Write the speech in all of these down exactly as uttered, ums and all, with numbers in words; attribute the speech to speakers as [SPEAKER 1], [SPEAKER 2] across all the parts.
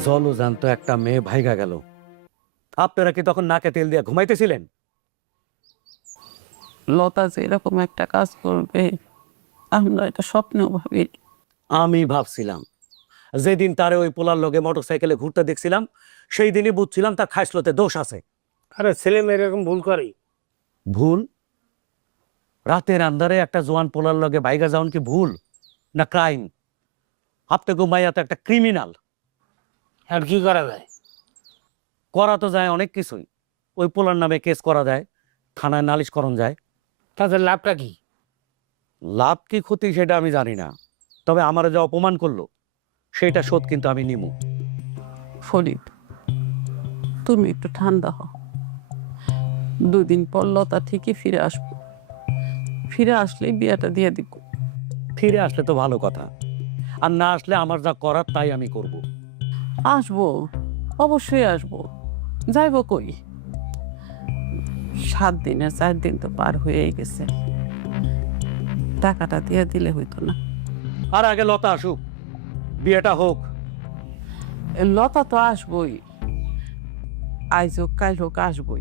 [SPEAKER 1] জলজান্ত একটা মেয়ে ভাইগা গেল। আপনারা কি তখন নাকে তেল দিয়ে ঘুমাইতেছিলেন?
[SPEAKER 2] লতা যে এরকম একটা কাজ করবে আমরা এটা স্বপ্নেও ভাবি।
[SPEAKER 1] আমি ভাবছিলাম, যেদিন তারে ওই পোলার লগে মোটরসাইকেলে ঘুরতে দেখছিলাম সেই দিনই বুঝছিলাম তার খাইসলতে দোষ আছে।
[SPEAKER 3] আরে ছেলে মেয়ে এরকম ভুল করে?
[SPEAKER 1] ভুল? রাতের আন্ধারে একটা জোয়ান পোলার লগে বাইগা যাওন কি ভুল না ক্রাইম? আপনি ঘুমাইয়া তো একটা ক্রিমিনাল।
[SPEAKER 3] আর কি করা যায়?
[SPEAKER 1] করা তো যায় অনেক কিছুই। ওই পোলার নামে কেস করা যায়, থানায় নালিশ করণ যায়।
[SPEAKER 3] তাদের লাভটা কি?
[SPEAKER 1] লাভ কি ক্ষতি সেটা আমি জানি না, তবে আমার যে অপমান করলো সেটা শোধ কিন্তু আমি নিমু।
[SPEAKER 2] ফরিদ, তুমি একটু ঠান্ডা হও। দুদিন পর লতা ঠিকই ফিরে আসবো। ফিরে আসলেই বিয়েটা দিয়ে দিব।
[SPEAKER 1] ফিরে আসলে তো ভালো কথা, আর না আসলে আমার যা করার তাই আমি করব।
[SPEAKER 2] আসবো, অবশ্যই আসবো। যাইবো কই? সাত দিনের চার দিন তো পার হয়েই গেছে। টাকাটা দিয়ে দিলে হইতো না?
[SPEAKER 1] আর আগে লতা আসুক, বিয়েটা হোক।
[SPEAKER 2] এ লতা তো আসবই, আজ হোক কাল হোক আসবই।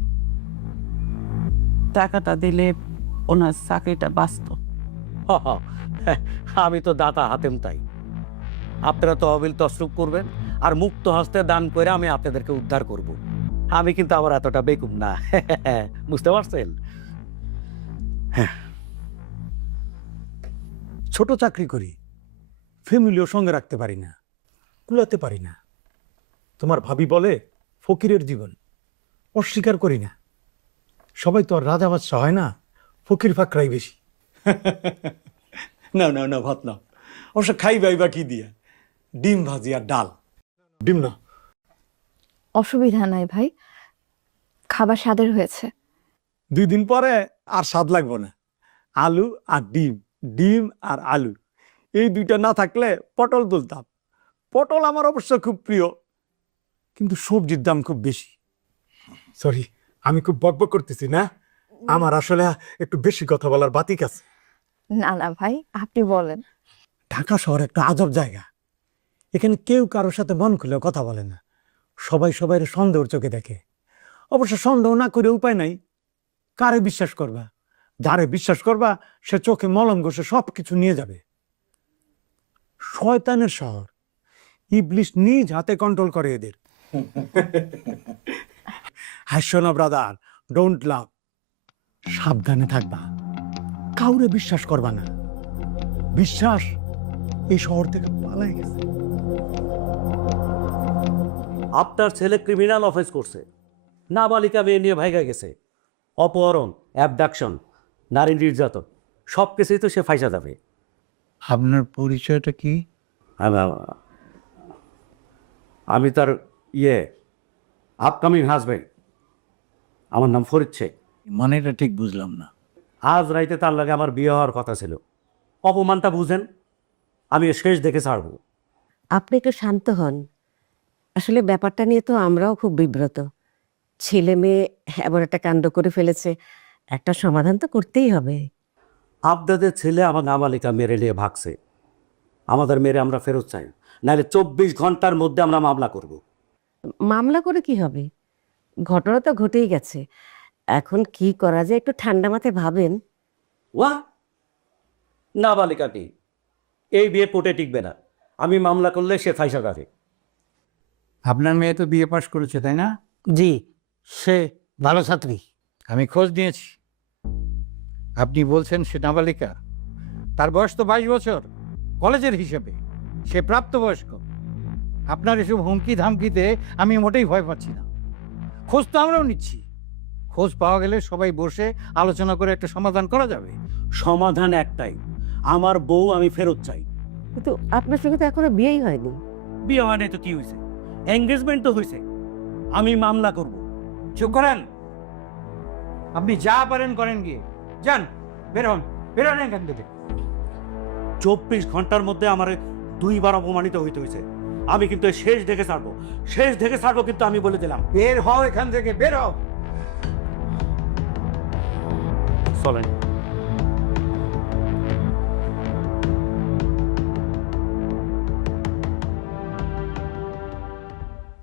[SPEAKER 2] টাকাটা দিলে ওনার চাকরিটা বাঁচত।
[SPEAKER 1] হ হ, আমি তো দাতা হাতেম তাই। আপনারা তো অবিল তসরুপ করবেন আর মুক্ত হস্তে দান করে আমি আপনাদেরকে উদ্ধার করব। আমি কিন্তু আবার এতটা বেকুব না, বুঝতে পারছেন?
[SPEAKER 4] ছোট চাকরি করি, ফ্যামিলিও সঙ্গে রাখতে পারি না, কুলাতে পারি না। তোমার ভাবি বলে ফকিরের জীবন, অস্বীকার করি না। সবাই তো আর রাজা বাদশাহ হয় না, ফকির ফাকরাই বেশি। না না না, ভাত না, অবশ্য খাই বাইবা কি দিয়া, ডিম ভাজি আর ডাল। ডিম না।
[SPEAKER 5] অসুবিধা নাই ভাই, খাবার স্বাদের হয়েছে।
[SPEAKER 4] দুই দিন পরে আর স্বাদ লাগবো না। আলু আর ডিম, ডিম আর আলু, এই দুইটা না থাকলে পটল তুলতাম। পটল আমার অবশ্য খুব প্রিয়, কিন্তু সবজির দাম খুব বেশি। সরি, আমি খুব বকবক করতেছি না? আমার আসলে একটু বেশি কথা বলার বাতিক আছে।
[SPEAKER 5] না না ভাই, আপনি বলেন।
[SPEAKER 4] ঢাকা শহর একটা আজব জায়গা। এখানে কেউ কারোর সাথে মন খুলে কথা বলে না, সবাই সবাই সন্দেহের চোখে দেখে। অবশ্য সন্দেহ না করে উপায় নাই। কারে বিশ্বাস করবা? যারে বিশ্বাস করবা সে চোখে মলম ঘষে সব কিছু নিয়ে যাবে। শয়তানের শহর, ইবলিশ নিজ হাতে কন্ট্রোল করে এদের। হাসো না ব্রাদার, ডোন্ট লাভ। সাবধানে থাকবা, কাউরে বিশ্বাস করবা না। বিশ্বাস এই শহর থেকে পালাই গেছে।
[SPEAKER 1] আপনার ছেলে ক্রিমিনাল অফেন্স করছে, নাবালিকা মেয়ে নিয়ে ভাইগা গেছে, অপহরণ, অ্যাবডাকশন, নারী নির্যাতন, সব কিছুই তো সে ফাইসা যাবে।
[SPEAKER 6] আপনার পরিচয়টা কি?
[SPEAKER 1] আম- আমি তার ইয়ে আপকামিং হাজবেন্ড। আমার নাম ফরিদ শেখ।
[SPEAKER 6] মানেটা ঠিক বুঝলাম না।
[SPEAKER 1] আজ রাইতে তার লাগে আমার বিয়ে হওয়ার কথা ছিল। অপমানটা বুঝেন, আমি শেষ দেখে ছাড়বো।
[SPEAKER 7] আপনি একটু শান্ত হন। আসলে ব্যাপারটা নিয়ে তো আমরাও খুব বিব্রত। ছেলে মেয়ে এমন একটা কাণ্ড করে ফেলেছে, একটা সমাধান তো করতেই হবে।
[SPEAKER 1] আপনাদের ছেলে আমার নাবালিকা মেরে নিয়ে ভাগছে, আমাদের মেরে আমরা ফেরত চাই, নাহলে চব্বিশ ঘন্টার মধ্যে আমরা মামলা করব।
[SPEAKER 7] মামলা করে কি হবে? ঘটনা তো ঘটেই গেছে। এখন কি করা যায় একটু ঠান্ডা মাথায় ভাবেন।
[SPEAKER 1] ওয়া, নাবালিকাটি এই বিয়ে কোর্টে টিকবে না। আমি মামলা করলে সে ফাইসা যাবে।
[SPEAKER 6] আপনার মেয়ে তো বিএ পাশ করেছে, তাই না?
[SPEAKER 3] জি, সে ভালো ছাত্রী।
[SPEAKER 6] আমি খোঁজ নিয়েছি। আপনি বলছেন সে নাবালিকা, তার বয়স তো বাইশ বছর, কলেজের হিসেবে সে প্রাপ্তবয়স্ক। আপনার এসব হুমকি ধামকিতে আমি মোটেই ভয় পাচ্ছি না। খোঁজ তো আমরাও নিচ্ছি। খোঁজ পাওয়া গেলে সবাই বসে আলোচনা করে একটা সমাধান করা যাবে।
[SPEAKER 1] সমাধান একটাই, আমার বউ আমি ফেরত চাই।
[SPEAKER 7] কিন্তু আপনার সঙ্গে তো এখনো বিয়েই হয়নি।
[SPEAKER 1] বিয়ে হয়নি তো কি হয়েছে? এঙ্গেজমেন্ট তো হয়েছে। আমি মামলা করব।
[SPEAKER 6] চুপ করেন। আপনি যা পারেন করেন, গিয়ে যান, বের হন, বের হন এখান থেকে।
[SPEAKER 1] চব্বিশ ঘন্টার মধ্যে আমার দুইবার অপমানিত হইতে হয়েছে। আমি কিন্তু এই শেষ দেখে ছাড়বো, শেষ দেখে ছাড়বো, কিন্তু আমি বলে দিলাম।
[SPEAKER 6] বের হও এখান থেকে, বের হও।
[SPEAKER 1] চলেন।